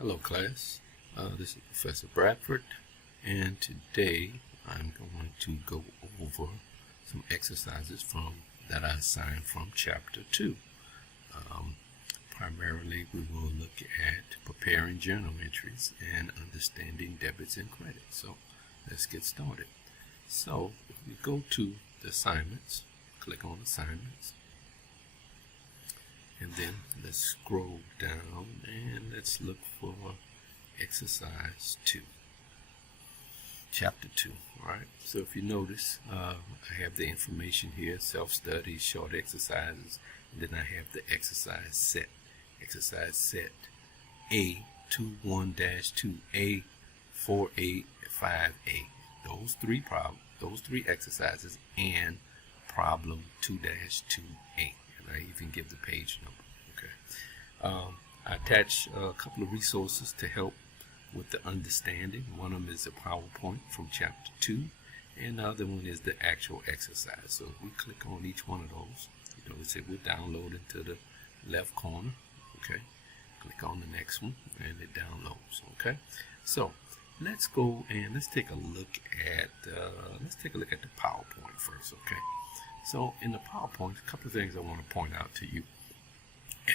Hello class, this is Professor Bradford, and today I'm going to go over some exercises that I assigned from Chapter 2. Primarily we will look at preparing journal entries and understanding debits and credits. So let's get started. So if we go to the assignments, click on assignments, and then let's scroll down and let's look for exercise 2, chapter 2. All right, so if you notice, I have the information here: self-study, short exercises, and then I have the exercise set A 21-2A 4A 5A. Those three exercises, and problem 2-2A. I even give the page number. Okay. I attach a couple of resources to help with the understanding. One of them is a PowerPoint from chapter 2, and the other one is the actual exercise. So if we click on each one of those, you notice it will download into the left corner. Okay. Click on the next one, and it downloads. Okay. So let's go and let's take a look at the PowerPoint first. Okay. So in the PowerPoint, a couple of things I want to point out to you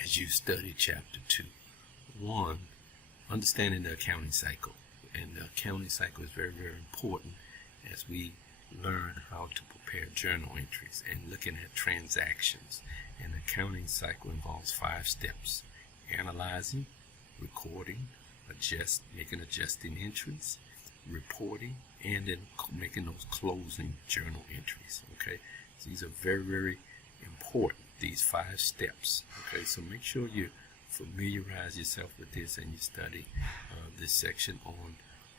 as you study chapter 2. One, understanding the accounting cycle. And the accounting cycle is very, very important as we learn how to prepare journal entries and looking at transactions. And the accounting cycle involves 5 steps: analyzing, recording, making adjusting entries, reporting, and then making those closing journal entries. Okay. These are very, very important, these 5 steps. Okay, so make sure you familiarize yourself with this and you study this section on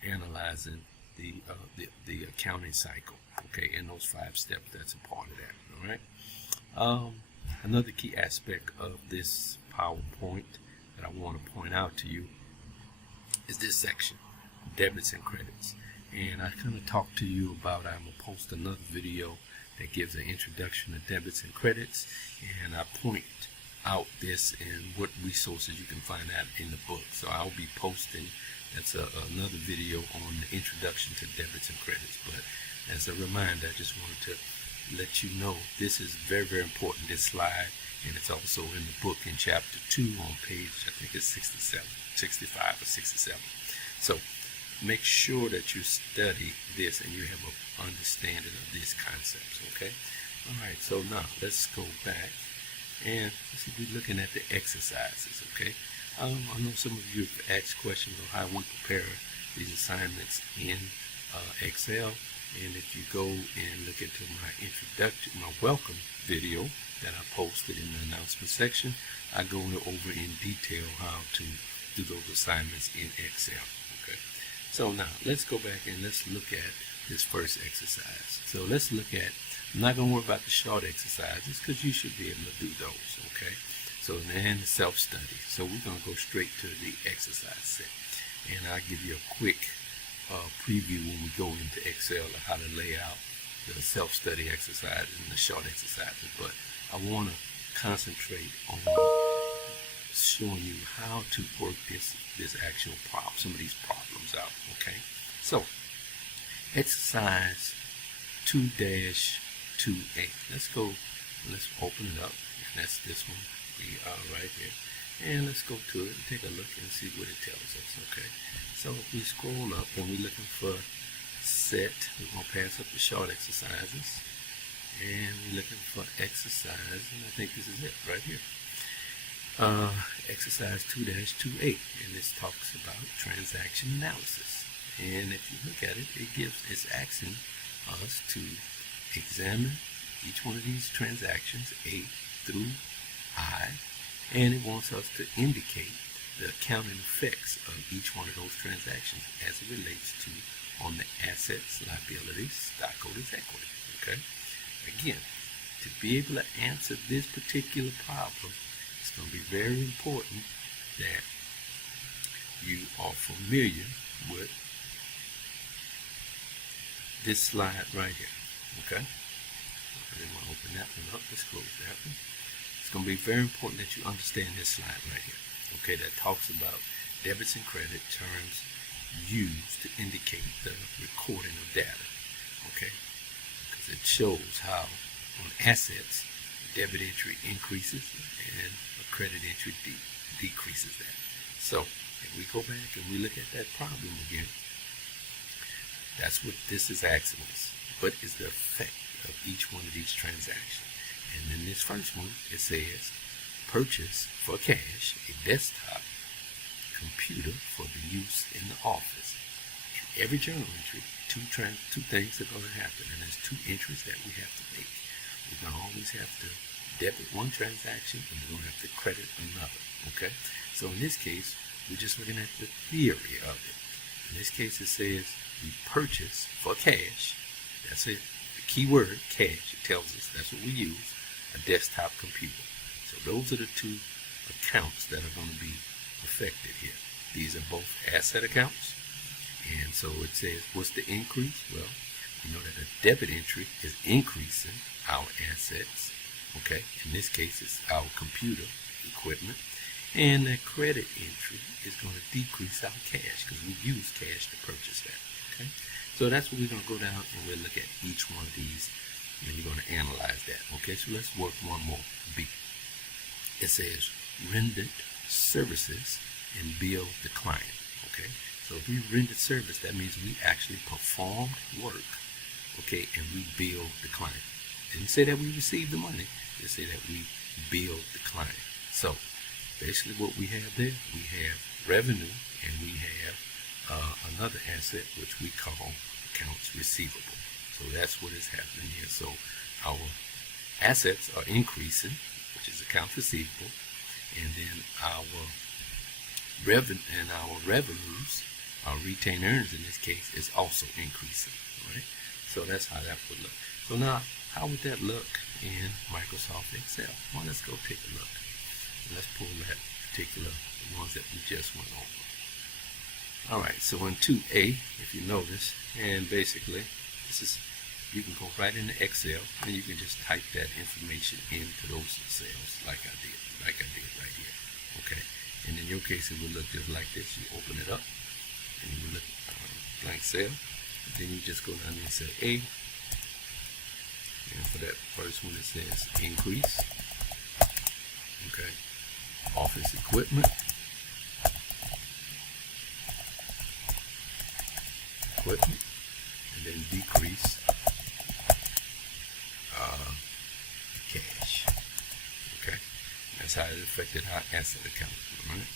analyzing the accounting cycle. Okay, and those 5 steps, that's a part of that. All right. Another key aspect of this PowerPoint that I want to point out to you is this section, debits and credits. And I kind of talked to you about, I'm going to post another video that gives an introduction to debits and credits, and I point out this and what resources you can find out in the book. So I'll be posting, that's another video on the introduction to debits and credits. But as a reminder, I just wanted to let you know this is very, very important, this slide, and it's also in the book in chapter 2 on page, I think it's 65 or 67. So make sure that you study this and you have an understanding of these concepts. Okay. All right. So now let's go back and we're looking at the exercises. Okay. I know some of you have asked questions on how we prepare these assignments in Excel, and if you go and look into my welcome video that I posted in the announcement section, I go over in detail how to do those assignments in Excel. Okay. So now let's go back and let's look at this first exercise. So let's look at, I'm not going to worry about the short exercises because you should be able to do those. Okay. So then the self-study. So we're going to go straight to the exercise set. And I'll give you a quick preview when we go into Excel of how to lay out the self-study exercises and the short exercises. But I want to concentrate on showing you how to work this actual problem, some of these problems out. Okay, so exercise 2-2A. Let's go. Let's open it up. And that's this one. We are right here, and let's go to it and take a look and see what it tells us. Okay, so if we scroll up and we're looking for set, we're gonna pass up the short exercises, and we're looking for exercise, and I think this is it right here. Exercise 2-2A, and this talks about transaction analysis. And if you look at it, it's asking us to examine each one of these transactions, A through I, and it wants us to indicate the accounting effects of each one of those transactions as it relates to on the assets, liabilities, stockholders' equity. Okay. Again, to be able to answer this particular problem, it's going to be very important that you are familiar with this slide right here. Okay. I didn't want to open that one up. Let's close that one. It's going to be very important that you understand this slide right here. Okay, that talks about debits and credit terms used to indicate the recording of data. Okay, because it shows how on assets debit entry increases and a credit entry decreases that. So if we go back and we look at that problem again, that's what this is asking us. What is the effect of each one of these transactions? And in this first one, it says purchase for cash a desktop computer for the use in the office. In every journal entry, two things are going to happen, and there's two entries that we have to make. We're going to always have to debit one transaction, and we're going to have to credit another. Okay? So in this case, we're just looking at the theory of it. In this case, it says we purchase for cash. That's it. The key word, cash, it tells us that's what we use, a desktop computer. So those are the two accounts that are going to be affected here. These are both asset accounts. And so it says, what's the increase? Well, we know that a debit entry is increasing our assets. Okay, in this case, it's our computer equipment. And the credit entry is going to decrease our cash because we use cash to purchase that. Okay, so that's what we're going to go down and we'll look at each one of these and we're going to analyze that. Okay, so let's work one more. B. It says rendered services and bill the client. Okay, so if we rendered service, that means we actually performed work. Okay, and we bill the client. Didn't say that we received the money. It say that we bill the client. So basically what we have there, we have revenue and we have another asset which we call accounts receivable. So that's what is happening here. So our assets are increasing, which is accounts receivable, and then our revenues, our retained earnings in this case, is also increasing. Right? So that's how that would look. So now, how would that look in Microsoft Excel? Well, let's go take a look. Let's pull that particular ones that we just went over. Alright, so in 2A, if you notice, and basically, this is, you can go right into Excel, and you can just type that information into those cells like I did right here. Okay, and in your case, it would look just like this. You open it up, and you would look blank cell, and then you just go down there and say A, and for that first one, it says increase. Okay, office equipment, and then decrease cash. Okay, that's how it affected our asset account, right?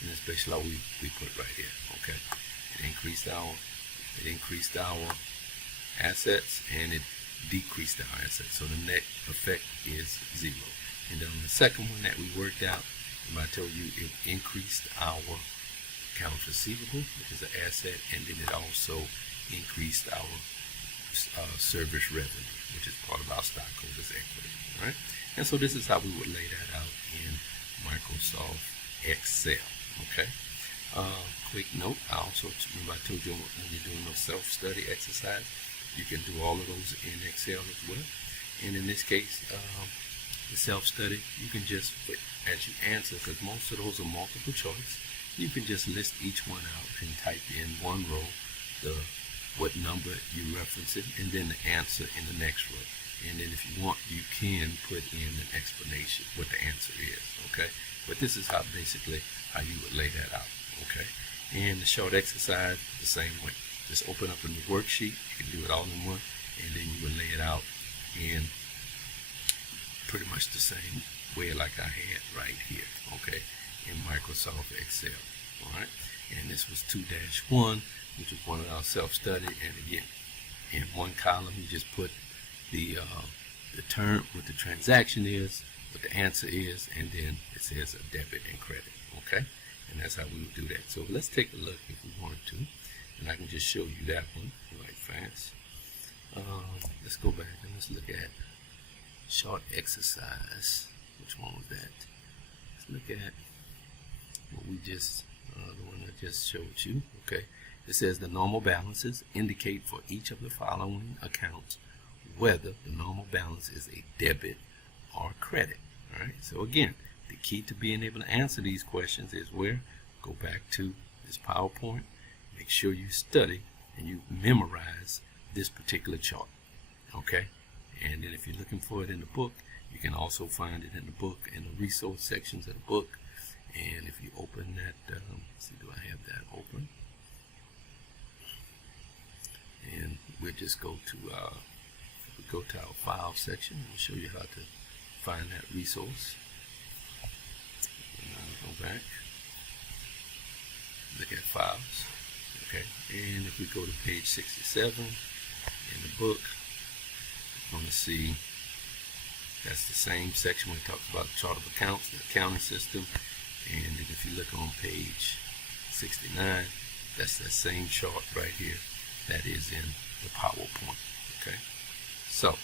And that's basically how we put right here. Okay, it increased our assets and it decreased our assets. So the net effect is 0. And then on the second one that we worked out, I told you it increased our accounts receivable, which is an asset, and then it also increased our service revenue, which is part of our stockholders' equity. Right? And so this is how we would lay that out in Microsoft Excel. Okay. Quick note, I also remember I told you when you're doing a self-study exercise, you can do all of those in Excel as well. And in this case, the self-study, you can just, as you answer, because most of those are multiple choice, you can just list each one out and type in one row what number you reference it, and then the answer in the next row. And then if you want, you can put in an explanation what the answer is. Okay, but this is how basically how you would lay that out. Okay, and the short exercise the same way. Just open up a new worksheet. You can do it all in one, and then you would lay it out in pretty much the same way like I had right here. Okay, in Microsoft Excel. All right, and this was 2-1, which is one of our self-study. And again, in one column, you just put the term, what the transaction is, what the answer is, and then it says a debit and credit. Okay, and that's how we would do that. So let's take a look if we want to, and I can just show you that one right fast. Let's go back and let's look at short exercise. Which one was that? Let's look at what we just, the one I just showed you. Okay, it says the normal balances indicate for each of the following accounts whether the normal balance is a debit or credit. All right, so again, the key to being able to answer these questions is where go back to this PowerPoint, make sure you study and you memorize this particular chart. Okay? And then if you're looking for it in the book, you can also find it in the book in the resource sections of the book. And if you open that, let's see, do I have that open? And we'll just go to our file section and show you how to find that resource. And I'll go back, look at files. Okay, and if we go to page 67 in the book, you're going to see that's the same section we talked about the chart of accounts, the accounting system. And then if you look on page 69, that's that same chart right here that is in the PowerPoint. Okay, so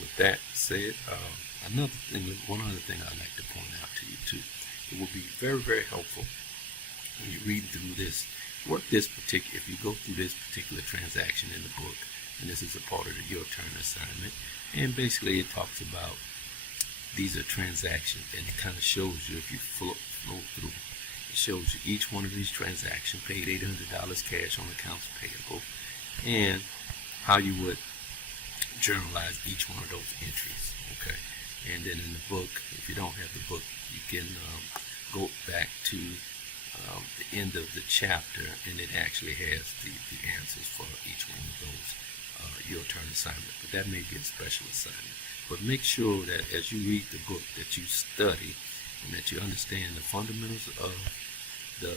with that said, one other thing I'd like to point out to you too, it will be very, very helpful when you read through this, if you go through this particular transaction in the book, and this is a part of your turn assignment, and basically it talks about these are transactions, and it kind of shows you, if you flow through, it shows you each one of these transactions, paid $800 cash on accounts payable, and how you would journalize each one of those entries. Okay, and then in the book, if you don't have the book, you can go back to the end of the chapter, and it actually has the answers for each one of those your turn assignment. But that may be a special assignment. But make sure that as you read the book that you study and that you understand the fundamentals of the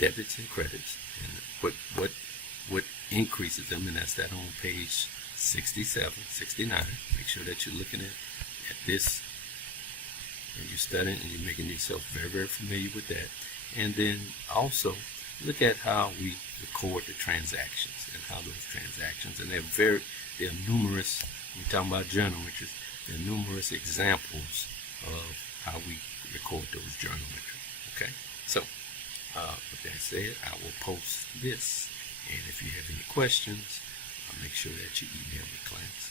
debits and credits and what increases them, and that's that on page 67, 69. Make sure that you're looking at this and you're studying and you're making yourself very, very familiar with that. And then also look at how we record the transactions and how those transactions, and there are numerous, when we're talking about journal entries, there are numerous examples of how we record those journal entries. Okay, so with that said, I will post this, and if you have any questions, make sure that you email me, class.